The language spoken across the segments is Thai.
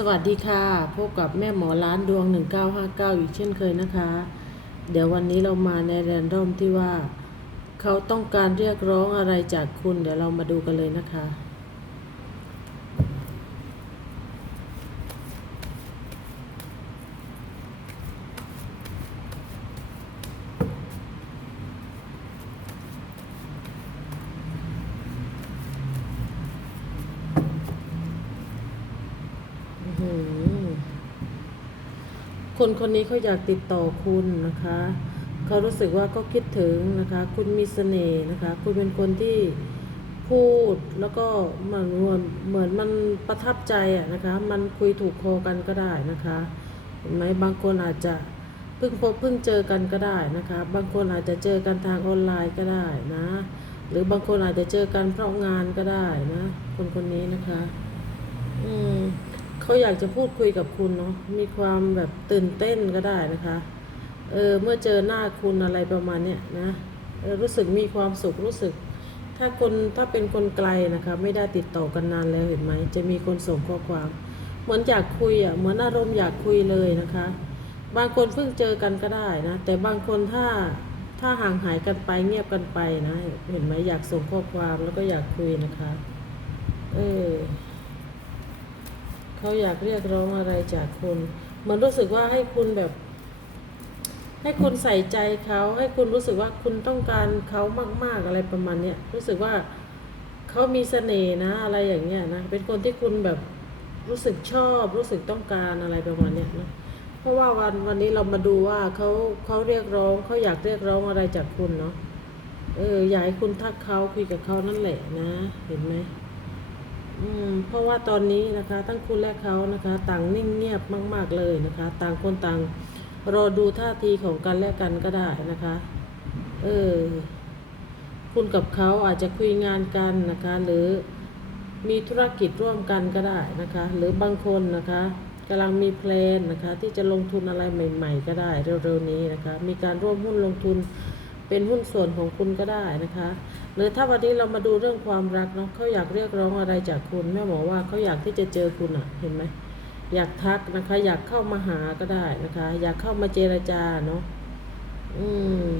สวัสดีค่ะ พบกับแม่หมอร้านดวง 1959 อีกเช่นเคยนะคะ เดี๋ยววันนี้เรามาในแรนดอมที่ว่า เขาต้องการเรียกร้องอะไรจากคุณ เดี๋ยวเรามาดูกันเลยนะคะ อื้อหือ คนคนนี้เขาอยากติดต่อคุณนะคะเขารู้สึกว่าเขาคิดถึงนะคะ คุณมีเสน่ห์นะคะ คุณเป็นคนที่พูดแล้วก็เหมือนเหมือนเหมือนมันประทับใจอะนะคะ มันคุยถูกคอกันก็ได้นะคะเห็นไหมบางคนอาจจะเพิ่งพบเพิ่งเจอกันก็ได้นะคะ บางคนอาจจะเจอกันทางออนไลน์ก็ได้นะ หรือบางคนอาจจะเจอกันเพราะงานก็ได้นะ คนคนนี้นะคะ อืม เขาอยากจะพูดคุยกับคุณเนาะมีความแบบตื่นเต้นก็ได้นะคะเออเมื่อเจอหน้าคุณอะไรประมาณเนี้ยนะออรู้สึกมีความสุขรู้สึก ถ้าคนถ้าเป็นคนไกลนะคะไม่ได้ติดต่อกันนานแล้วเห็นไหมจะมีคนส่งข้อความ เหมือนอยากคุยอะเหมือนอารมณ์อยากคุยเลยนะคะ บางคนเพิ่งเจอกันก็ได้นะแต่บางคนถ้าถ้าห่างหายกันไปเงียบกันไปนะ เห็นไหมอยากส่งข้อความแล้วก็อยากคุยนะคะ เออ เขาอยากเรียกร้องอะไรจากคุณเหมือนรู้สึกว่าให้คุณแบบ ให้คุณใส่ใจเขาให้คุณรู้สึกว่าคุณต้องการเขามาก ๆอะไรประมาณเนี้ยรู้สึกว่าเขามีเสน่ห์นะอะไรอย่างเงี้ยนะเป็นคนที่คุณแบบรู้สึกชอบ รู้สึกต้องการอะไรประมาณเนี้ยนะเพราะว่าวันวันนี้เรามาดูว่าเขาเขาเรียกร้องเขาอยากเรียกร้องอะไรจากคุณเนาะเอออยากให้คุณทักเขาคุยกับเขานั่นแหละนะ เห็นไหม อืมเพราะว่าตอนนี้นะคะ ทั้งคุณและเขานะคะ ต่างนิ่งเงียบมาก ๆเลยนะคะ ต่างคนต่างรอดูท่าทีของกันและกันก็ได้นะคะ เออ คุณกับเขาอาจจะคุยงานกันนะคะ หรือมีธุรกิจร่วมกันก็ได้นะคะ หรือบางคนนะคะกำลังมีแพลนนะคะ ที่จะลงทุนอะไรใหม่ ๆ ก็ได้เร็วๆนี้นะคะ มีการร่วมหุ้นลงทุนเป็นหุ้นส่วนของคุณก็ได้นะคะ หรือถ้าวันนี้เรามาดูเรื่องความรักเนาะเขาอยากเรียกร้องอะไรจากคุณแม่หมอว่าเขาอยากที่จะเจอคุณอะเห็นไหมอยากทักนะคะ อยากเข้ามาหาก็ได้นะคะ อยากเข้ามาเจรจาเนาะอืม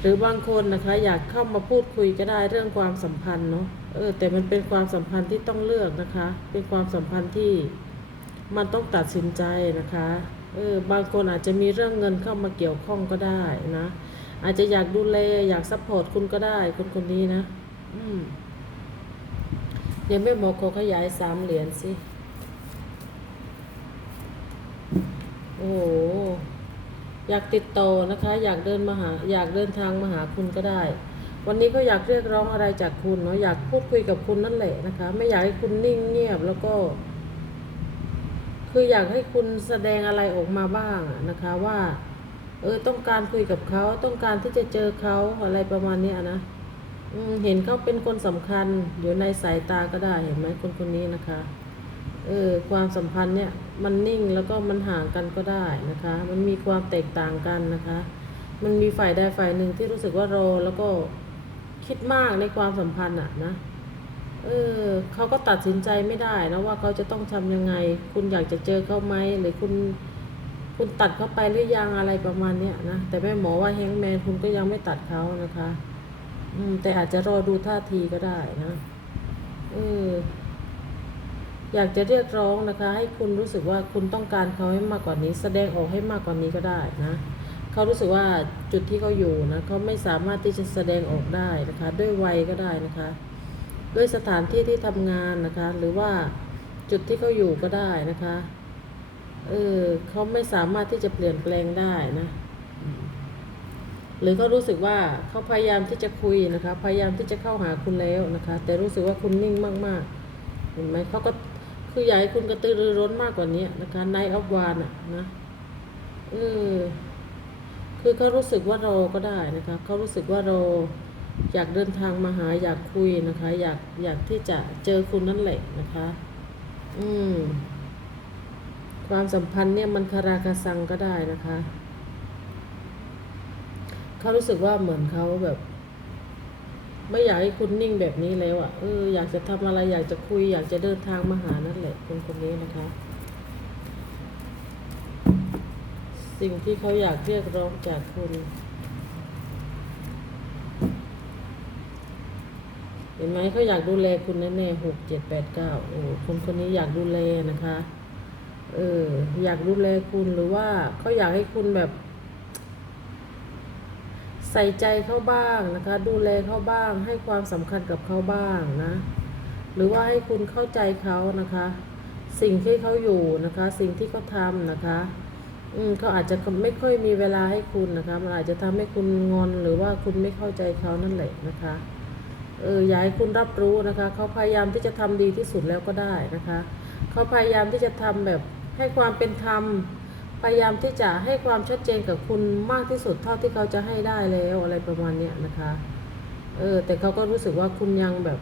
หรือบางคนนะคะ อยากเข้ามาพูดคุยก็ได้เรื่องความสัมพันธ์เนาะเออ แต่มันเป็นความสัมพันธ์ที่ต้องเลือกนะคะ เป็นความสัมพันธ์ที่มันต้องตัดสินใจนะคะ เออบางคนอาจจะมีเรื่องเงินเข้ามาเกี่ยวข้องก็ได้นะ อาจจะอยากดูแลอยากซัพพอร์ตคุณก็ได้คนคนนี้นะ อืมเดี๋ยวแม่หมอขอขยายสามเหรียญสิ โอ้โห อยากติดต่อนะคะ อยากเดินมาหา อยากเดินทางมาหาคุณก็ได้ วันนี้ก็อยากเรียกร้องอะไรจากคุณเนาะอยากพูดคุยกับคุณนั่นแหละนะคะ ไม่อยากให้คุณนิ่งเงียบแล้วก็ คืออยากให้คุณแสดงอะไรออกมาบ้างนะคะว่า เออ ต้องการคุยกับเขาต้องการที่จะเจอเขาอะไรประมาณเนี้ยนะอืเห็นเขาเป็นคนสำคัญอยู่ในสายตาก็ได้เห็นไหมคนคนนี้นะคะเออความสัมพันธ์เนี่ยมันนิ่งแล้วก็มันห่างกันก็ได้นะคะ มันมีความแตกต่างกันนะคะ มันมีฝ่ายใดฝ่ายหนึ่งที่รู้สึกว่ารอแล้วก็คิดมากในความสัมพันธ์อะนะเออเขาก็ตัดสินใจไม่ได้นะว่าเขาจะต้องทำยังไง คุณอยากจะเจอเขาไหมหรือคุณ คุณตัดเขาไปหรือยังอะไรประมาณเนี้ยนะแต่แม่หมอว่าแฮงแมนคุณก็ยังไม่ตัดเขานะคะ อืม แต่อาจจะรอดูท่าทีก็ได้นะเอออยากจะเรียกร้องนะคะ ให้คุณรู้สึกว่าคุณต้องการเขาให้มากกว่านี้ แสดงออกให้มากกว่านี้ก็ได้นะเขารู้สึกว่าจุดที่เขาอยู่นะเขาไม่สามารถที่จะแสดงออกได้นะคะ ด้วยวัยก็ได้นะคะ ด้วยสถานที่ที่ทำงานนะคะ หรือว่าจุดที่เขาอยู่ก็ได้นะคะ เออเขาไม่สามารถที่จะเปลี่ยนแปลงได้นะหรือเขารู้สึกว่าเขาพยายามที่จะคุยนะคะ พยายามที่จะเข้าหาคุณแล้วนะคะ แต่รู้สึกว่าคุณนิ่งมากๆ เห็นไหมเขาก็คืออยากให้คุณกระตือรือร้นมากกว่านี้นะคะในออฟวานอะนะเออคือเขารู้สึกว่าเราก็ได้นะคะเขารู้สึกว่าเราอยากเดินทางมาหาอยากคุยนะคะ อยากอยากที่จะเจอคุณนั่นแหละนะคะ อืม ความสัมพันธ์เนี่ยมันคาราคาซังก็ได้นะคะ เขารู้สึกว่าเหมือนเขาแบบ ไม่อยากให้คุณนิ่งแบบนี้แล้วอะ่ะ เอออยากจะทำอะไรอยากจะคุย อยากจะเดินทางมาหานั่นแหละคนคนนี้นะคะ สิ่งที่เขาอยากเรียกร้องจากคุณเห็นไหมเขาอยากดูแลคุณแน่ๆหกเจ็ดแปดเก้าโอ้คนคนนี้อยากดูแลนะคะ เอออยากดูแลคุณหรือว่าเขาอยากให้คุณแบบ ใส่ใจเขาบ้างนะคะ ดูแลเขาบ้าง ให้ความสำคัญกับเขาบ้างนะ หรือว่าให้คุณเข้าใจเขานะคะ สิ่งที่เขาอยู่นะคะ สิ่งที่เขาทำนะคะ อืมเขาอาจจะไม่ค่อยมีเวลาให้คุณนะคะ มันอาจจะทำให้คุณงอนหรือว่าคุณไม่เข้าใจเขานั่นแหละนะคะเอออยากให้คุณรับรู้นะคะ เขาพยายามที่จะทำดีที่สุดแล้วก็ได้นะคะ เขาพยายามที่จะทำแบบ ให้ความเป็นธรรม พยายามที่จะให้ความชัดเจนกับคุณมากที่สุดเท่าที่เขาจะให้ได้แล้วอะไรประมาณเนี้ยนะคะ เออแต่เขาก็รู้สึกว่าคุณยังแบบ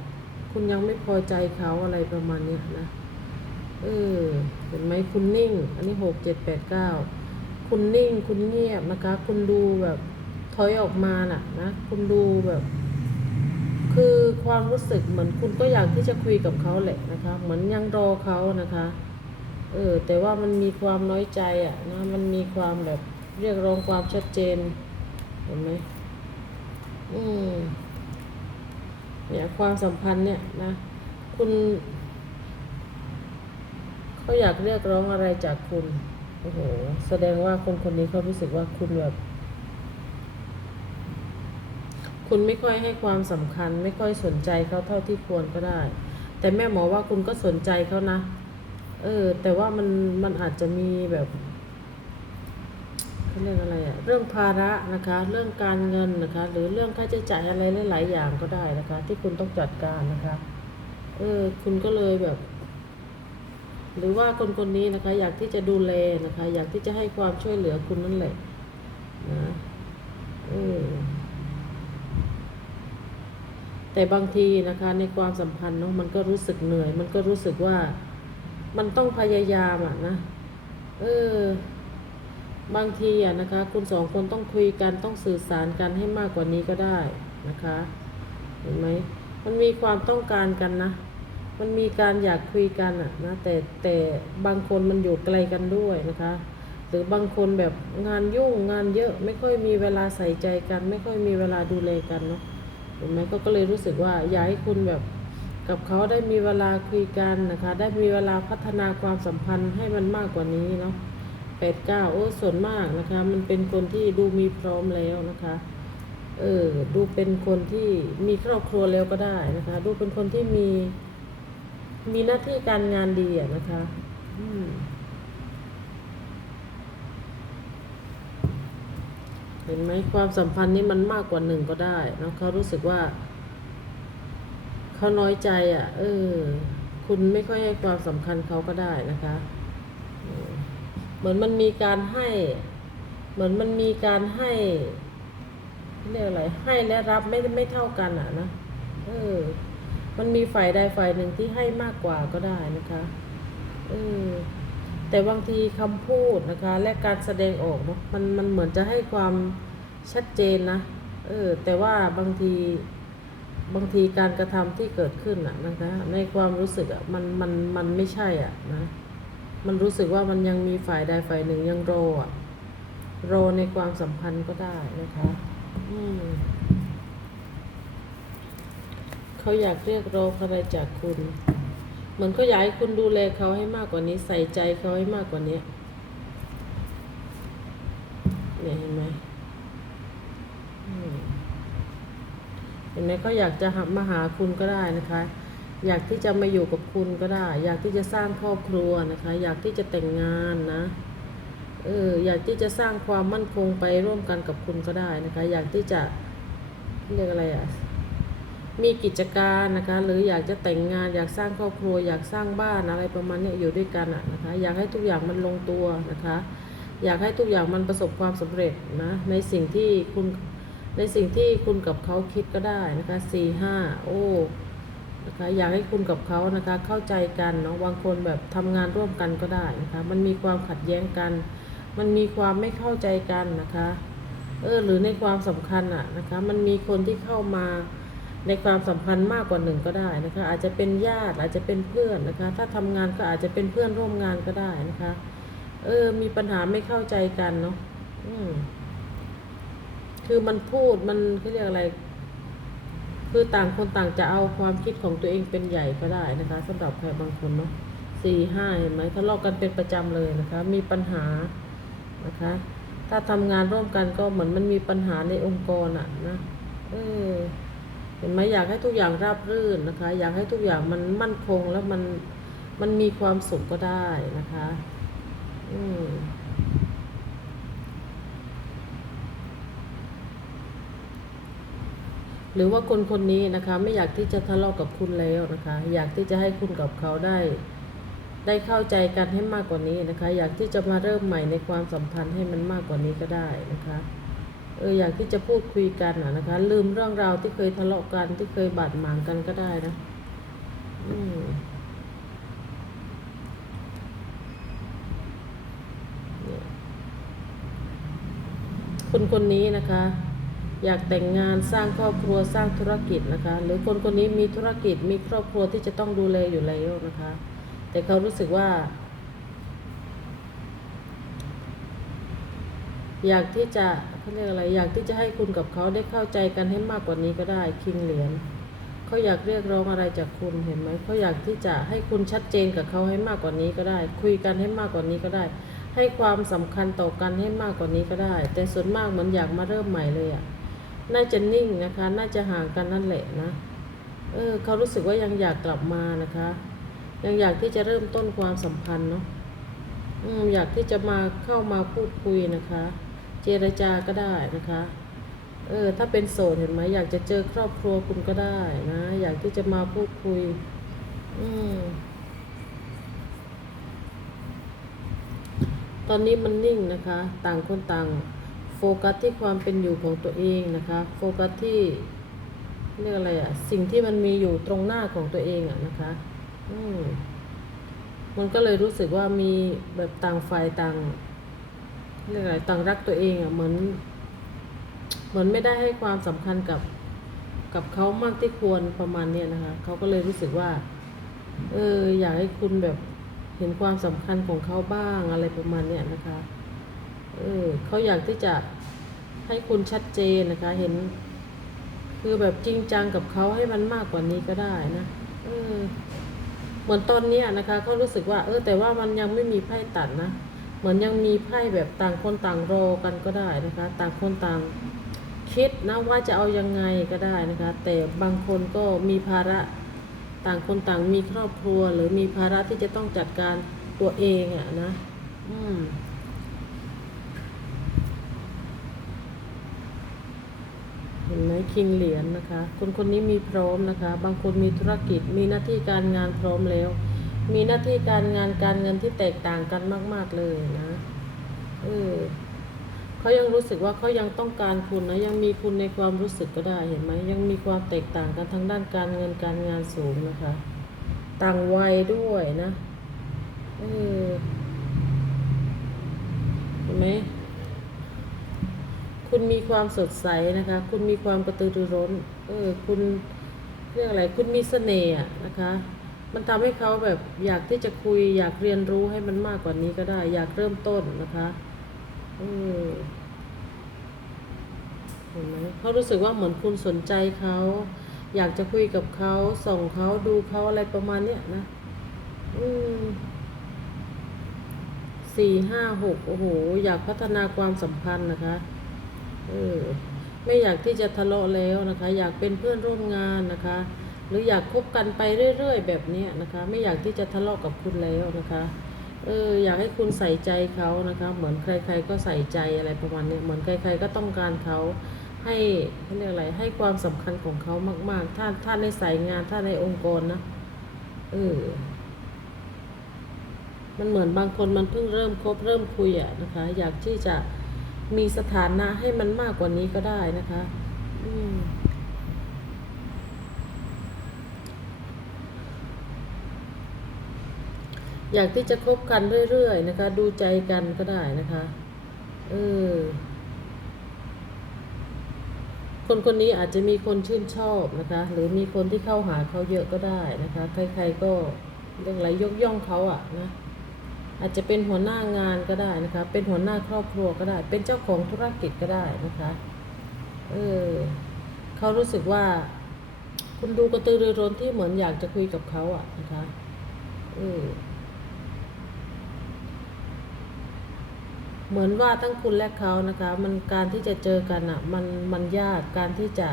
คุณยังไม่พอใจเขาอะไรประมาณเนี้ยนะเออเห็นไหมคุณนิ่ง อันนี้หกเจ็ดแปดเก้าคุณนิ่งคุณเงียบนะคะ คุณดูแบบถอยออกมาน่ะนะคุณดูแบบ คือความรู้สึกเหมือนคุณก็อยากที่จะคุยกับเขาแหละนะคะ เหมือนยังรอเขานะคะ เออแต่ว่ามันมีความน้อยใจอะนะมันมีความแบบเรียกร้องความชัดเจนเห็นไหมอืมเนี่ยความสัมพันธ์เนี่ยนะ คุณเขาอยากเรียกร้องอะไรจากคุณโอ้โหแสดงว่าคนคนนี้เขารู้สึกว่าคุณแบบคุณไม่ค่อยให้ความสำคัญ ไม่ค่อยสนใจเขาเท่าที่ควรก็ได้ แต่แม่หมอว่าคุณก็สนใจเขานะ เออ แต่ว่ามันมันอาจจะมีแบบเขาเรื่องอะไรอะเรื่องภาระนะคะ เรื่องการเงินนะคะ หรือเรื่องค่าใช้จ่ายอะไรหลาย ๆ อย่างก็ได้นะคะ ที่คุณต้องจัดการนะคะ เออ คุณก็เลยแบบ หรือว่าคนคนนี้นะคะ อยากที่จะดูแลนะคะ อยากที่จะให้ความช่วยเหลือคุณนั่นแหละนะเออแต่บางทีนะคะ ในความสัมพันธ์เนาะมันก็รู้สึกเหนื่อย มันก็รู้สึกว่า มันต้องพยายามอะนะ เออ บางทีอะนะคะ คุณสองคนต้องคุยกันต้องสื่อสารกันให้มากกว่านี้ก็ได้นะคะ เห็นไหม มันมีความต้องการกันนะ มันมีการอยากคุยกันอะนะ แต่แต่บางคนมันอยู่ไกลกันด้วยนะคะ หรือบางคนแบบงานยุ่งงานเยอะไม่ค่อยมีเวลาใส่ใจกัน ไม่ค่อยมีเวลาดูแลกันเนาะ เห็นไหมก็ก็เลยรู้สึกว่าอยากให้คุณแบบ กับเขาได้มีเวลาคุยกันนะคะ ได้มีเวลาพัฒนาความสัมพันธ์ให้มันมากกว่านี้เนาะแปดเก้าโอ้ส่วนมากนะคะ มันเป็นคนที่ดูมีพร้อมแล้วนะคะเออดูเป็นคนที่มีครอบครัวแล้วก็ได้นะคะ ดูเป็นคนที่มี มีหน้าที่การงานดีอะนะคะเห็นไหมความสัมพันธ์นี้มันมากกว่าหนึ่งก็ได้เนาะเขารู้สึกว่า เขาน้อยใจอะ เออ คุณไม่ค่อยให้ความสำคัญเขาก็ได้นะคะเออเหมือนมันมีการให้ เหมือนมันมีการให้เรียกอะไร ให้และรับไม่ไม่เท่ากันอะนะเออ มันมีฝ่ายใดฝ่ายหนึ่งที่ให้มากกว่าก็ได้นะคะเออแต่บางทีคำพูดนะคะ และการแสดงออกเนาะมันมันเหมือนจะให้ความชัดเจนนะเออ แต่ว่าบางที บางทีการกระทำที่เกิดขึ้นอะนะคะ ในความรู้สึกอะมันมันมันไม่ใช่อะนะมันรู้สึกว่ามันยังมีฝ่ายใดฝ่ายหนึ่งยังรออะรอในความสัมพันธ์ก็ได้นะคะ อืมเขาอยากเรียกร้องอะไรจากคุณเหมือนเขาอยากให้คุณดูแลเขาให้มากกว่านี้ใส่ใจเขาให้มากกว่านี้เนี่ยเห็นไหมอืม เห็นไหมเขาอยากจะมาหาคุณก็ได้นะคะ อยากที่จะมาอยู่กับคุณก็ได้ อยากที่จะสร้างครอบครัวนะคะ อยากที่จะแต่งงานนะเอออยากที่จะสร้างความมั่นคงไปร่วมกันกับคุณก็ได้นะคะ อยากที่จะเรียกอะไรอะ่ะมีกิจการนะคะ หรืออยากจะแต่งงาน อยากสร้างครอบครัว อยากสร้างบ้านอะไรประมาณนี้อยู่ด้วยกันอะนะคะ อยากให้ทุกอย่างมันลงตัวนะคะ อยากให้ทุกอย่างมันประสบความสำเร็จนะในสิ่งที่คุณ ในสิ่งที่คุณกับเขาคิดก็ได้นะคะสี่ห้าโอ้นะคะอยากให้คุณกับเขานะคะเข้าใจกันเนาะบางคนแบบทำงานร่วมกันก็ได้นะคะมันมีความขัดแย้งกัน มันมีความไม่เข้าใจกันนะคะเออหรือในความสำคัญอะนะคะมันมีคนที่เข้ามาในความสัมพันธ์มากกว่าหนึ่งก็ได้นะคะ อาจจะเป็นญาติอาจจะเป็นเพื่อนนะคะ ถ้าทำงานก็อาจจะเป็นเพื่อนร่วมงานก็ได้นะคะ เออมีปัญหาไม่เข้าใจกันเนาะอืม คือมันพูดมันเขาเรียกอะไร คือต่างคนต่างจะเอาความคิดของตัวเองเป็นใหญ่ก็ได้นะคะสำหรับใครบางคนเนาะสี่ห้าเห็นไหมทะเลาะกันเป็นประจำเลยนะคะ มีปัญหานะคะ ถ้าทำงานร่วมกันก็เหมือนมันมีปัญหาในองค์กรอะนะเออเห็นไหมอยากให้ทุกอย่างราบรื่นนะคะ อยากให้ทุกอย่างมันมั่นคงแล้วมันมันมีความสุขก็ได้นะคะ อืม หรือว่าคนคนนี้นะคะ ไม่อยากที่จะทะเลาะกับคุณแล้วนะคะ อยากที่จะให้คุณกับเขาได้ ได้เข้าใจกันให้มากกว่านี้นะคะ อยากที่จะมาเริ่มใหม่ในความสัมพันธ์ให้มันมากกว่านี้ก็ได้นะคะเอออยากที่จะพูดคุยกันนะคะ ลืมเรื่องราวที่เคยทะเลาะกันที่เคยบาดหมางกันก็ได้นะอืมคนคนนี้นะคะ อยากแต่งงานสร้างครอบครัวสร้างธุรกิจนะคะ หรือคนคนนี้มีธุรกิจมีครอบครัวที่จะต้องดูแลอยู่แล้วนะคะ แต่เขารู้สึกว่า อยากที่จะเขาเรียกอะไร อยากที่จะให้คุณกับเขาได้เข้าใจกันให้มากกว่านี้ก็ได้คิงเหรียญเขาอยากเรียกร้องอะไรจากคุณเห็นไหมเขาอยากที่จะให้คุณชัดเจนกับเขาให้มากกว่านี้ก็ได้ คุยกันให้มากกว่านี้ก็ได้ ให้ความสำคัญต่อกันให้มากกว่านี้ก็ได้ แต่ส่วนมากเหมันอยากมาเริ่มใหม่เลยอะ่ะ น่าจะนิ่งนะคะ น่าจะห่างกันนั่นแหละนะ เออเขารู้สึกว่ายังอยากกลับมานะคะ ยังอยากที่จะเริ่มต้นความสัมพันธ์เนาะอืมอยากที่จะมาเข้ามาพูดคุยนะคะ เจรจาก็ได้นะคะ เออ ถ้าเป็นโสดเห็นไหมอยากจะเจอครอบครัวคุณก็ได้นะ อยากที่จะมาพูดคุย อืมตอนนี้มันนิ่งนะคะ ต่างคนต่าง โฟกัสที่ความเป็นอยู่ของตัวเองนะคะ โฟกัสที่เรียกอะไรอะสิ่งที่มันมีอยู่ตรงหน้าของตัวเองอะนะคะ อืมมันก็เลยรู้สึกว่ามีแบบต่างฝ่ายต่างเรียกอะไรต่างรักตัวเองอะเหมือน เหมือนไม่ได้ให้ความสำคัญกับกับเขามากที่ควรประมาณเนี้ยนะคะเขาก็เลยรู้สึกว่า เอออยากให้คุณแบบเห็นความสำคัญของเขาบ้างอะไรประมาณเนี้ยนะคะ เออเขาอยากที่จะให้คุณชัดเจนนะคะเห็น คือแบบจริงจังกับเขาให้มันมากกว่านี้ก็ได้นะเออเหมือนตอนนี้นะคะเขารู้สึกว่า เออ แต่ว่ามันยังไม่มีไพ่ตัดนะเหมือนยังมีไพ่แบบต่างคนต่างรอกันก็ได้นะคะ ต่างคนต่างคิดนะว่าจะเอายังไงก็ได้นะคะ แต่บางคนก็มีภาระต่างคนต่างมีครอบครัว หรือมีภาระที่จะต้องจัดการตัวเองอะนะ อืม เห็นไหมคิงเหรียญนะคะ คนคนนี้มีพร้อมนะคะ บางคนมีธุรกิจมีหน้าที่การงานพร้อมแล้ว มีหน้าที่การงานการเงินที่แตกต่างกันมาก ๆเลยนะเออเขายังรู้สึกว่าเขายังต้องการคุณนะยังมีคุณในความรู้สึกก็ได้เห็นไหมยังมีความแตกต่างกันทางด้านการเงินการงานสูงนะคะ ต่างวัยด้วยนะเออเห็นไหม คุณมีความสดใสนะคะ คุณมีความกระตือรือร้น เออ คุณเรียกอะไร คุณมีเสน่ห์นะคะ มันทำให้เขาแบบอยากที่จะคุย อยากเรียนรู้ให้มันมากกว่านี้ก็ได้ อยากเริ่มต้นนะคะเออเห็นไหมเขารู้สึกว่าเหมือนคุณสนใจเขา อยากจะคุยกับเขาส่งเขาดูเขาอะไรประมาณเนี้ยนะ อืมสี่ห้าหกโอ้โห อยากพัฒนาความสัมพันธ์นะคะ เออไม่อยากที่จะทะเลาะแล้วนะคะ อยากเป็นเพื่อนร่วมงานนะคะ หรืออยากคบกันไปเรื่อยๆ แบบนี้นะคะ ไม่อยากที่จะทะเลาะกับคุณแล้วนะคะเอออยากให้คุณใส่ใจเขานะคะ เหมือนใคร ๆ ก็ใส่ใจอะไรประมาณนี้เหมือนใคร ๆ ก็ต้องการเขาให้เขาเรียกอะไรให้ความสำคัญของเขามาก ๆ ถ้าถ้าในสายงานถ้าในองค์กรนะเออมันเหมือนบางคนมันเพิ่งเริ่มคบเริ่มคุยอะนะคะ อยากที่จะ มีสถานะให้มันมากกว่านี้ก็ได้นะคะ อืมอยากที่จะคบกันเรื่อยๆนะคะ ดูใจกันก็ได้นะคะเออคนคนนี้อาจจะมีคนชื่นชอบนะคะ หรือมีคนที่เข้าหาเขาเยอะก็ได้นะคะ ใครๆก็เรื่องไรยกย่องเขาอะนะ อาจจะเป็นหัวหน้างานก็ได้นะคะ เป็นหัวหน้าครอบครัวก็ได้ เป็นเจ้าของธุรกิจก็ได้นะคะ เออเขารู้สึกว่า คุณดูกระตือรือร้นที่เหมือนอยากจะคุยกับเขาอะนะคะเออเหมือนว่าทั้งคุณและเขานะคะ มันการที่จะเจอกันอะมันมันยากการที่จะ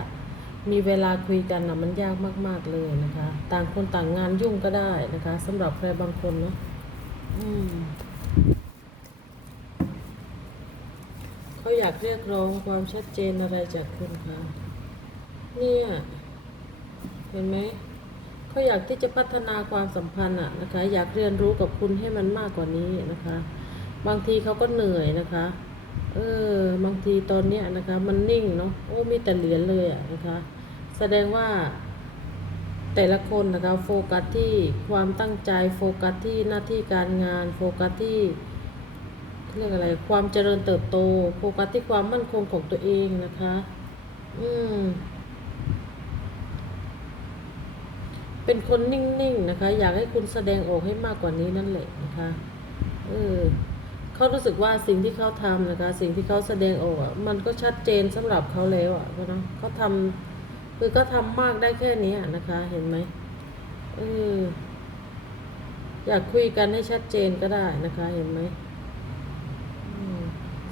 มีเวลาคุยกันอะมันยากมาก ๆ เลยนะคะ ต่างคนต่างงานยุ่งก็ได้นะคะสำหรับใครบางคนเนาะ เขาอยากเรียกร้องความชัดเจนอะไรจากคุณคะเนี่ย เห็นไหมเขาอยากที่จะพัฒนาความสัมพันธ์อะนะคะ อยากเรียนรู้กับคุณให้มันมากกว่านี้นะคะ บางทีเขาก็เหนื่อยนะคะ เออบางทีตอนเนี้ยนะคะ มันนิ่งเนาะโอ้มีแต่เหรียญเลยอะนะคะ แสดงว่า แต่ละคนนะคะโฟกัสที่ความตั้งใจโฟกัสที่หน้าที่การงานโฟกัสที่เรียกอะไร ความเจริญเติบโตโฟกัสที่ความมั่นคงของตัวเองนะคะ อืม เป็นคนนิ่งๆนะคะ อยากให้คุณแสดงออกให้มากกว่านี้นั่นแหละนะคะเออเขารู้สึกว่าสิ่งที่เขาทำนะคะ สิ่งที่เขาแสดงออกอะมันก็ชัดเจนสำหรับเขาแล้วอะเพราะนะเขาทำ คือก็ทำมากได้แค่นี้นะคะ เห็นไหมเอออยากคุยกันให้ชัดเจนก็ได้นะคะ เห็นไหม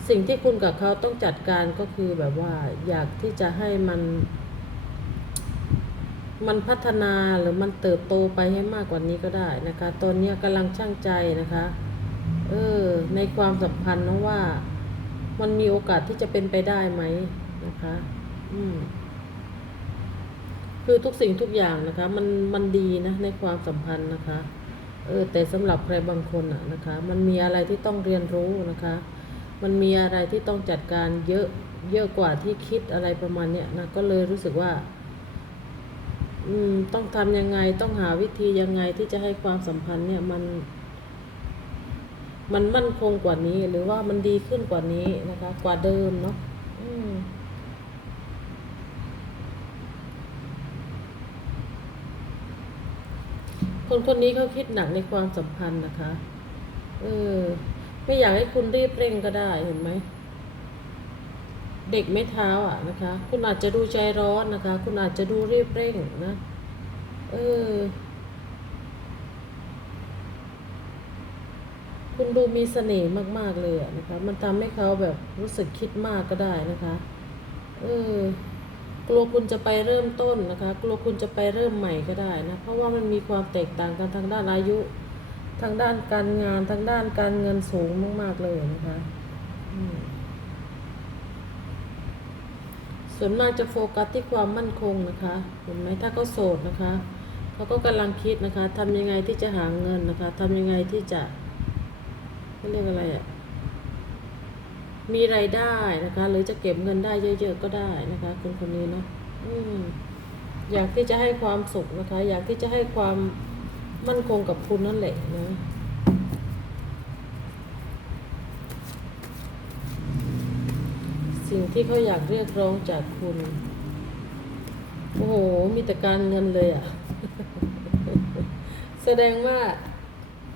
สิ่งที่คุณกับเขาต้องจัดการก็คือแบบว่า อยากที่จะให้มัน มันพัฒนาหรือมันเติบโตไปให้มากกว่านี้ก็ได้นะคะ ตอนนี้กำลังช่างใจนะคะ เออ ในความสัมพันธ์นะว่า มันมีโอกาสที่จะเป็นไปได้ไหมนะคะ อืม คือทุกสิ่งทุกอย่างนะคะมันมันดีนะในความสัมพันธ์นะคะเออแต่สำหรับใครบางคนอะนะคะ มันมีอะไรที่ต้องเรียนรู้นะคะ มันมีอะไรที่ต้องจัดการเยอะเยอะกว่าที่คิดอะไรประมาณเนี้ยนะก็เลยรู้สึกว่า อืมต้องทำยังไงต้องหาวิธียังไงที่จะให้ความสัมพันธ์เนี่ยมัน มันมั่นคงกว่านี้ หรือว่ามันดีขึ้นกว่านี้นะคะ กว่าเดิมเนาะอืม คนคนนี้เขาคิดหนักในความสัมพันธ์นะคะ เออ ไม่อยากให้คุณรีบเร่งก็ได้เห็นไหม เด็กไม่เท้าอะนะคะ คุณอาจจะดูใจร้อนนะคะ คุณอาจจะดูรีบเร่งนะ เออ คุณดูมีเสน่ห์มาก ๆ เลยนะคะ มันทำให้เขาแบบรู้สึกคิดมากก็ได้นะคะ เออ กลัวคุณจะไปเริ่มต้นนะคะ กลัวคุณจะไปเริ่มใหม่ก็ได้นะ เพราะว่ามันมีความแตกต่างกันทางด้านอายุ ทางด้านการงาน ทางด้านการเงินสูงมากๆเลยนะคะส่วนมากจะโฟกัสที่ความมั่นคงนะคะเห็นไหมถ้าเขาโสดนะคะเขาก็กำลังคิดนะคะทำยังไงที่จะหาเงินนะคะทำยังไงที่จะเรียกอะไรอะ่ะ มีรายได้นะคะ หรือจะเก็บเงินได้เยอะๆก็ได้นะคะ คนคนนี้เนาะออยากที่จะให้ความสุขนะคะ อยากที่จะให้ความมั่นคงกับคุณนั่นแหละนะสิ่งที่เขาอยากเรียกร้องจากคุณ โอ้โห มีแต่การเงินเลยอะ่ะ แสดงว่า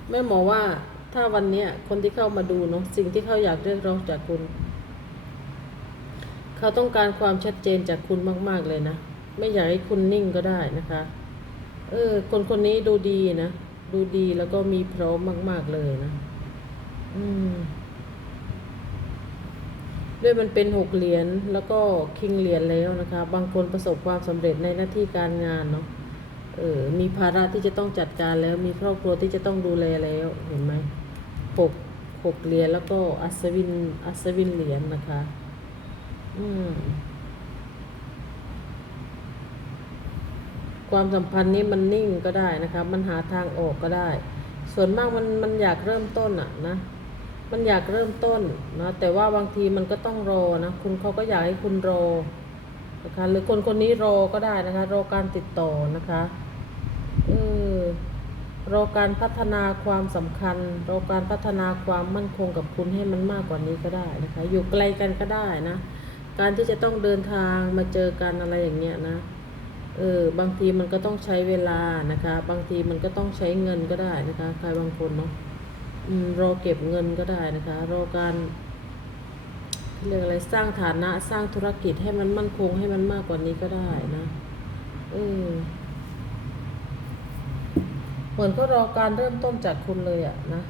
แม่หมอว่า ถ้าวันนี้คนที่เข้ามาดูเนาะสิ่งที่เขาอยากเรียกร้องจากคุณ เขาต้องการความชัดเจนจากคุณมาก ๆ เลยนะ ไม่อยากให้คุณนิ่งก็ได้นะคะ เออ คนคนนี้ดูดีนะ ดูดีแล้วก็มีพร้อมมาก ๆ เลยนะ อืม ด้วยมันเป็นหกเหรียญแล้วก็คิงเหรียญแล้วนะคะ บางคนประสบความสำเร็จในหน้าที่การงานเนาะเออมีภาระที่จะต้องจัดการแล้ว มีครอบครัวที่จะต้องดูแลแล้ว เห็นไหม หกหกเหรียญแล้วก็อัศวินอัศวินเหรียญนะคะ อืมความสัมพันธ์นี้มันนิ่งก็ได้นะคะ มันหาทางออกก็ได้ ส่วนมากมันมันอยากเริ่มต้นอะนะ มันอยากเริ่มต้นนะ แต่ว่าบางทีมันก็ต้องรอนะ คุณเขาก็อยากให้คุณรอนะคะ หรือคนคนนี้รอก็ได้นะคะ รอการติดต่อนะคะเออ รอการพัฒนาความสำคัญรอการพัฒนาความมั่นคงกับคุณให้มันมากกว่านี้ก็ได้นะคะ อยู่ไกลกันก็ได้นะ การที่จะต้องเดินทางมาเจอกันอะไรอย่างเงี้ยนะ เออบางทีมันก็ต้องใช้เวลานะคะ บางทีมันก็ต้องใช้เงินก็ได้นะคะ ใครบางคนเนาะรอเก็บเงินก็ได้นะคะ รอการเรียกอะไรสร้างฐานะสร้างธุรกิจให้มันมั่นคงให้มันมากกว่านี้ก็ได้นะเออ เหมือนเขารอการเริ่มต้นจากคุณเลยอะนะ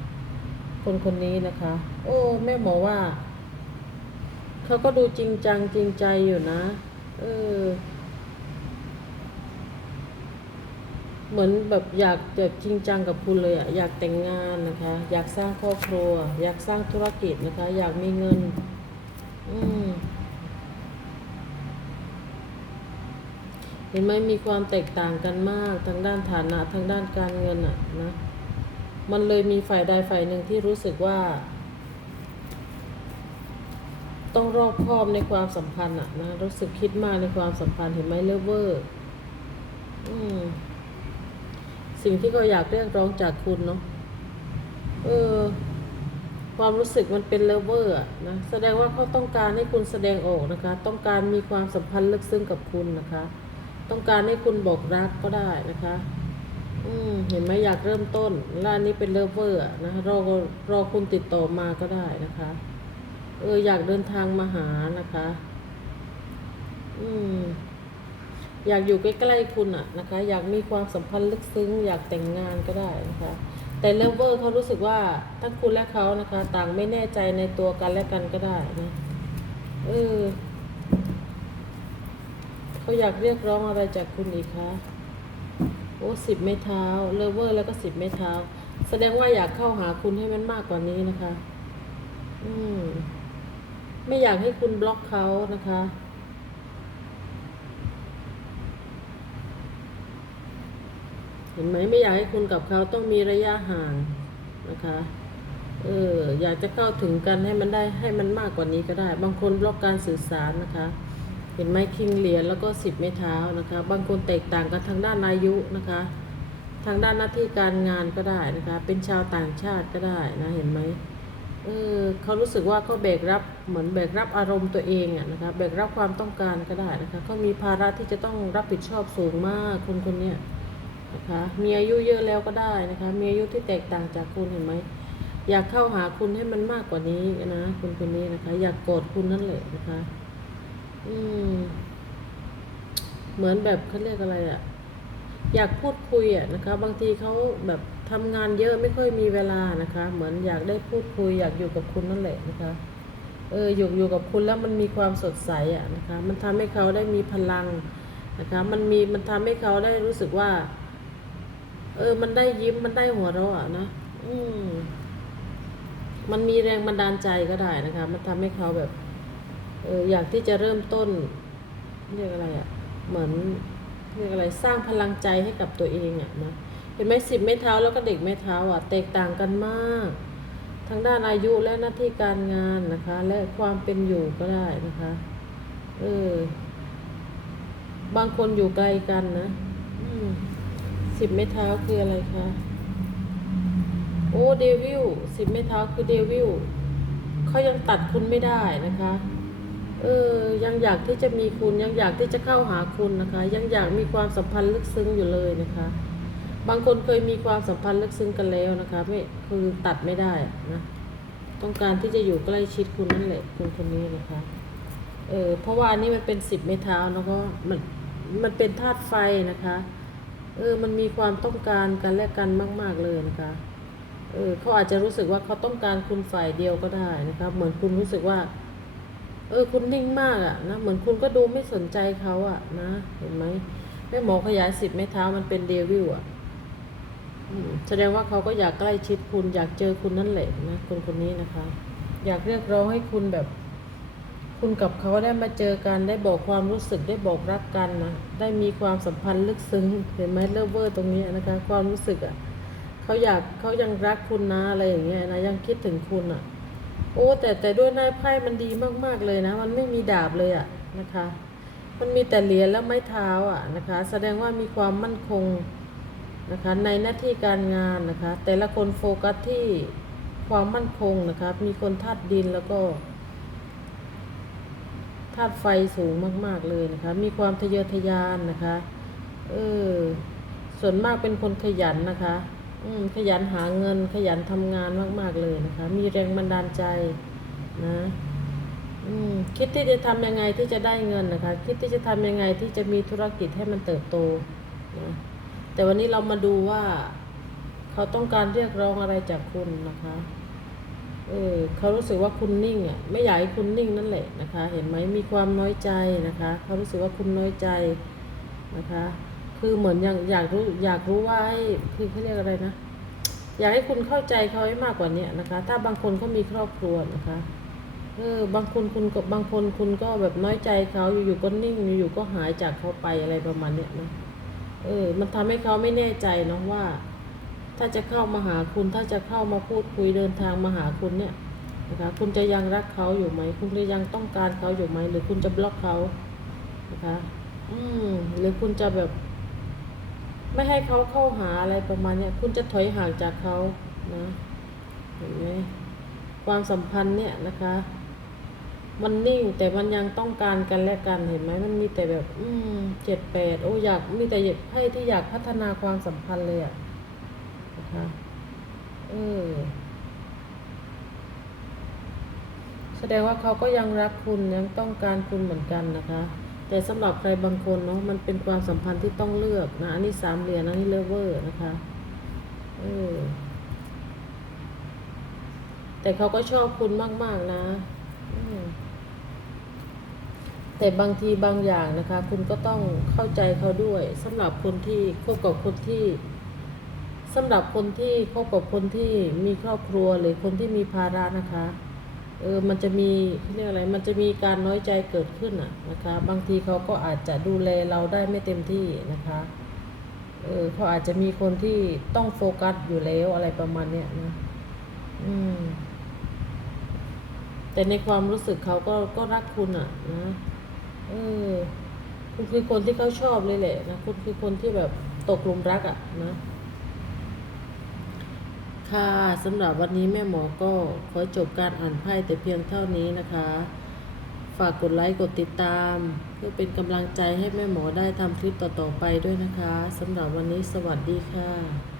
คนคนนี้นะคะ โอ้แม่หมอว่าเขาก็ดูจริงจังจริงใจอยู่นะ เออ เหมือนแบบอยากแบบจริงจังกับคุณเลยอะอยากแต่งงานนะคะ อยากสร้างครอบครัว อยากสร้างธุรกิจนะคะ อยากมีเงิน อืม เห็นไหมมีความแตกต่างกันมากทางด้านฐานะทางด้านการเงินอะนะ มันเลยมีฝ่ายใดฝ่ายหนึ่งที่รู้สึกว่า ต้องรอบคอบในความสัมพันธ์อะนะรู้สึกคิดมากในความสัมพันธ์เห็นไหมเลเวอร์อืมสิ่งที่เขาอยากเรียกร้องจากคุณเนาะเออ ความรู้สึกมันเป็นเลเวอร์อะนะแสดงว่าเขาต้องการให้คุณแสดงออกนะคะ ต้องการมีความสัมพันธ์ลึกซึ้งกับคุณนะคะ ต้องการให้คุณบอกรักก็ได้นะคะ อืมเห็นไหมอยากเริ่มต้นแล้วอันนี้เป็นเลเวอร์อะนะรอรอคุณติดต่อมาก็ได้นะคะ เอออยากเดินทางมาหานะคะ อืมอยากอยู่ใกล้ๆคุณอะนะคะ อยากมีความสัมพันธ์ลึกซึ้ง อยากแต่งงานก็ได้นะคะ แต่เลเวอร์เขารู้สึกว่าทั้งคุณและเขานะคะ ต่างไม่แน่ใจในตัวกันและกันก็ได้นะเออ เขาอยากเรียกร้องอะไรจากคุณอีกคะโอ้สิบไม้เท้าเลเวอร์แล้วก็สิบไม้เท้า แสดงว่าอยากเข้าหาคุณให้มันมากกว่านี้นะคะ อืม ไม่อยากให้คุณบล็อกเขานะคะเห็นไหมไม่อยากให้คุณกับเขาต้องมีระยะห่างนะคะ เอออยากจะเข้าถึงกันให้มันได้ให้มันมากกว่านี้ก็ได้ บางคนบล็อกการสื่อสารนะคะ เห็นไหมคิงเหรียญแล้วก็สิบไม้เท้านะคะ บางคนแตกต่างกันทางด้านอายุนะคะ ทางด้านหน้าที่การงานก็ได้นะคะ เป็นชาวต่างชาติก็ได้นะเห็นไหมเออเขารู้สึกว่าเขาแบกรับเหมือนแบกรับอารมณ์ตัวเองอะนะคะแบกรับความต้องการก็ได้นะคะเขามีภาระที่จะต้องรับผิดชอบสูงมากคนคนนี้นะคะมีอายุเยอะแล้วก็ได้นะคะมีอายุที่แตกต่างจากคุณเห็นไหมอยากเข้าหาคุณให้มันมากกว่านี้นะคนคนนี้นะคะ อยากกอดคุณนั่นแหละนะคะ อืม เหมือนแบบเขาเรียกอะไรอะอยากพูดคุยอะนะคะ บางทีเขาแบบทำงานเยอะไม่ค่อยมีเวลานะคะ เหมือนอยากได้พูดคุย อยากอยู่กับคุณนั่นแหละนะคะ เอออยู่อยู่กับคุณแล้วมันมีความสดใสอะนะคะ มันทำให้เขาได้มีพลังนะคะ มันมีมันทำให้เขาได้รู้สึกว่า เออ มันได้ยิ้มมันได้หัวเราะนะอืมมันมีแรงบันดาลใจก็ได้นะคะ มันทำให้เขาแบบ อยากที่จะเริ่มต้นเรียกอะไรอะ่ะเหมือนเรียกอะไรสร้างพลังใจให้กับตัวเองอะ่ะนะเห็นไหมสิบไม้เท้าแล้วก็เด็กไม้เท้าอะแตกต่างกันมาก ทั้งด้านอายุและหน้าที่การงานนะคะ และความเป็นอยู่ก็ได้นะคะเออบางคนอยู่ไกลกันนะสิบไม้เท้าคืออะไรคะโอ้เดวิลสิบไม้เท้าคือเดวิลเขายังตัดคุณไม่ได้นะคะ เออยังอยากที่จะมีคุณยังอยากที่จะเข้าหาคุณนะคะ ยังอยากมีความสัมพันธ์ลึกซึ้งอยู่เลยนะคะ บางคนเคยมีความสัมพันธ์ลึกซึ้งกันแล้วนะคะไม่คือตัดไม่ได้นะต้องการที่จะอยู่ใกล้ชิดคุณนั่นแหละคนคนนี้นะคะเออเพราะว่านนี้มันเป็นสิบไม้เท้าแล้วก็มันมันเป็นธาตุไฟนะคะเออมันมีความต้องการกันและกันมาก ๆเลยนะคะเออเขาอาจจะรู้สึกว่าเขาต้องการคุณฝ่ายเดียวก็ได้นะคะ เหมือนคุณรู้สึกว่า เออคุณนิ่งมากอะ่ะนะเหมือนคุณก็ดูไม่สนใจเขาอะ่ะนะเห็นไหมแม่หมอขยายสิบไม้เท้ามันเป็นเดวิลอะแสดงว่าเขาก็อยากใกล้ชิดคุณ อยากเจอคุณนั่นแหละนะคนคนนี้นะคะ อยากเรียกร้องให้คุณแบบ คุณกับเขาได้มาเจอกันได้บอกความรู้สึกได้บอกรักกันนะได้มีความสัมพันธ์ลึกซึ้งเห็นไหมเลเวอร์ตรงนี้นะคะ ความรู้สึกอะเขาอยากเขายังรักคุณนะอะไรอย่างเงี้ยนะยังคิดถึงคุณอะ โอ้แต่แต่ด้วยหน้าไพ่มันดีมากๆเลยนะ มันไม่มีดาบเลยอะนะคะ มันมีแต่เหรียญและไม้เท้าอะนะคะ แสดงว่ามีความมั่นคงนะคะในหน้าที่การงานนะคะ แต่ละคนโฟกัสที่ความมั่นคงนะคะมีคนธาตุดินแล้วก็ธาตุไฟสูงมากๆเลยนะคะ มีความทะเยอทะยานนะคะ เออ ส่วนมากเป็นคนขยันนะคะ อืมขยันหาเงิน ขยันทำงานมาก ๆ เลยนะคะ มีแรงบันดาลใจนะ อืมคิดที่จะทำยังไงที่จะได้เงินนะคะ คิดที่จะทำยังไงที่จะมีธุรกิจให้มันเติบโตนะแต่วันนี้เรามาดูว่า เขาต้องการเรียกร้องอะไรจากคุณนะคะเออเขารู้สึกว่าคุณนิ่งอะไม่อยากให้คุณนิ่งนั่นแหละนะคะ เห็นไหมมีความน้อยใจนะคะ เขารู้สึกว่าคุณน้อยใจนะคะ คือเหมือนอยากอยากรู้อยากรู้ว่าให้คือเขาเรียกอะไรนะ อยากให้คุณเข้าใจเขาให้มากกว่านี้นะคะ ถ้าบางคนเขามีครอบครัวนะคะเออบางคนคุณกับบางคนคุณก็แบบน้อยใจเขาอยู่ๆก็นิ่งอยู่ๆก็หายจากเขาไปอะไรประมาณเนี้ยนะเออ มันทำให้เขาไม่แน่ใจเนาะว่า ถ้าจะเข้ามาหาคุณถ้าจะเข้ามาพูดคุยเดินทางมาหาคุณเนี่ยนะคะคุณจะยังรักเขาอยู่ไหม คุณจะยังต้องการเขาอยู่ไหม หรือคุณจะบล็อกเขานะคะ อืมหรือคุณจะแบบ ไม่ให้เขาเข้าหาอะไรประมาณเนี้ยคุณจะถอยห่างจากเขานะเห็นไหมความสัมพันธ์เนี่ยนะคะ มันนิ่งแต่มันยังต้องการกันและกันเห็นไหมมันมีแต่แบบ อืมเจ็ดแปดโอ้อยากมีแต่ไพ่ที่อยากพัฒนาความสัมพันธ์เลยอะนะคะเออแสดงว่าเขาก็ยังรักคุณยังต้องการคุณเหมือนกันนะคะ แต่สำหรับใครบางคนเนาะมันเป็นความสัมพันธ์ที่ต้องเลือกนะอันนี้สามเหรียญอันนี้เลเวอร์นะคะเออแต่เขาก็ชอบคุณมาก ๆ นะแต่บางทีบางอย่างนะคะ คุณก็ต้องเข้าใจเขาด้วยสำหรับคนที่คบกับคนที่สำหรับคนที่คบกับคนที่มีครอบครัวหรือคนที่มีภาระนะคะ เออมันจะมีเรียกอะไรมันจะมีการน้อยใจเกิดขึ้นอะนะคะ บางทีเขาก็อาจจะดูแลเราได้ไม่เต็มที่นะคะเออเขาอาจจะมีคนที่ต้องโฟกัสอยู่แล้วอะไรประมาณเนี้ยนะอืม แต่ในความรู้สึกเขาก็ก็รักคุณอะนะเออคุณคือคนที่เขาชอบเลยแหละนะคุณคือคนที่แบบตกหลุมรักอะนะ ค่ะสำหรับวันนี้แม่หมอก็ขอจบการอ่านไพ่แต่เพียงเท่านี้นะคะ ฝากกดไลค์กดติดตาม เพื่อเป็นกำลังใจให้แม่หมอได้ทำคลิปต่อๆไปด้วยนะคะสำหรับวันนี้สวัสดีค่ะ